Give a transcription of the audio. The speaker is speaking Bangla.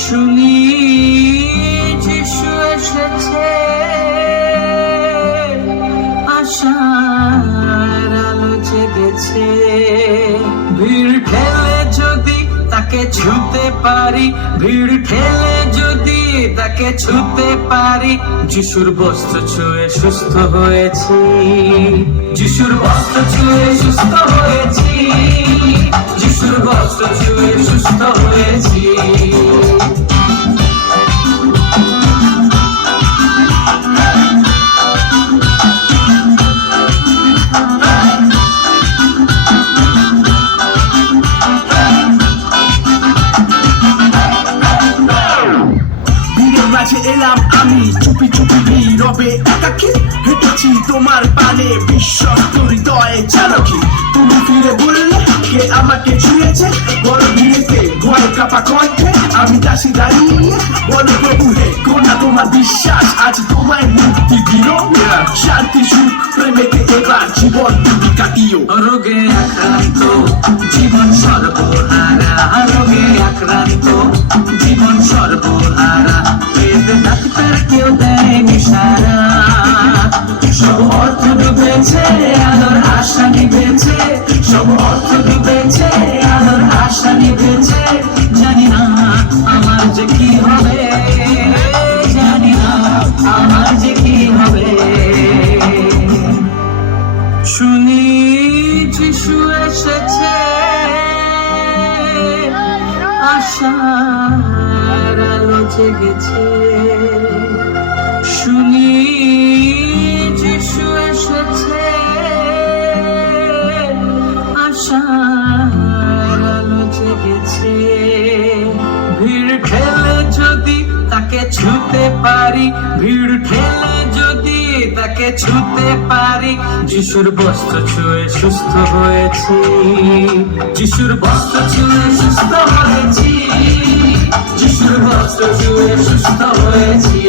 শুনি যিশু এসেছে, আশার আলো জেগেছে। ভিড় ঠেলে যদি তাকে ছুতে পারি, ভিড় ঠেলে যদি তাকে ছুতে পারি, যিশুর বস্ত্র ছুঁয়ে সুস্থ হয়েছি, যিশুর বস্ত্র ছুঁয়ে সুস্থ হয়েছি, যিশুর বস্ত্র ছুঁয়ে সুস্থ হয়েছি। মাঝে এলাম আমি চুপি চুপি নীরবে একাকী, হেঁটেছি তোমার পানে বিশ্বস্ত হৃদয়ে চালকি। তুমি ফিরে বললে কে আমাকে ছুঁয়েছে, বড় ভিড়েতে ভয় কাপা কণ্ঠে আমি দাসী দাঁড়িয়ে বলো প্রভু হে কোনা তোমার বিশ্বাস আজ তোমায় মুক্তি দিল। শান্তি সুখ প্রেমেতে এবার জীবন তুমি কাটিও। রোগে আক্রান্ত জীবন সর্বহারা, রোগে আক্রান্ত জীবন সর্বহারা, ডাক্তার কেউ দেয়নি সারা। সব অর্থ ডুবেছে আলোর আশা নিভেছে, সব অর্থ ডুবেছে আলোর আশা নিভেছে। জানি না আমার যে কি হবে, জানি না আমার যে কি হবে। শুনি যিশু এসেছে, আশার আলো জেগেছে। শুনি যিশু এসেছে, আশার আলো জেগেছে। ভিড় ঠেলে যদি তাকে ছুতে পারি, ভিড় ঠেলে যদি তাকে ছুতে পারি, যিশুর বস্ত্র ছুঁয়ে সুস্থ হয়েছি, যিশুর বস্ত্র ছুঁয়ে সুস্থ হয়েছি, যিশুর বস্ত্র ছুঁয়ে সুস্থ হয়েছি।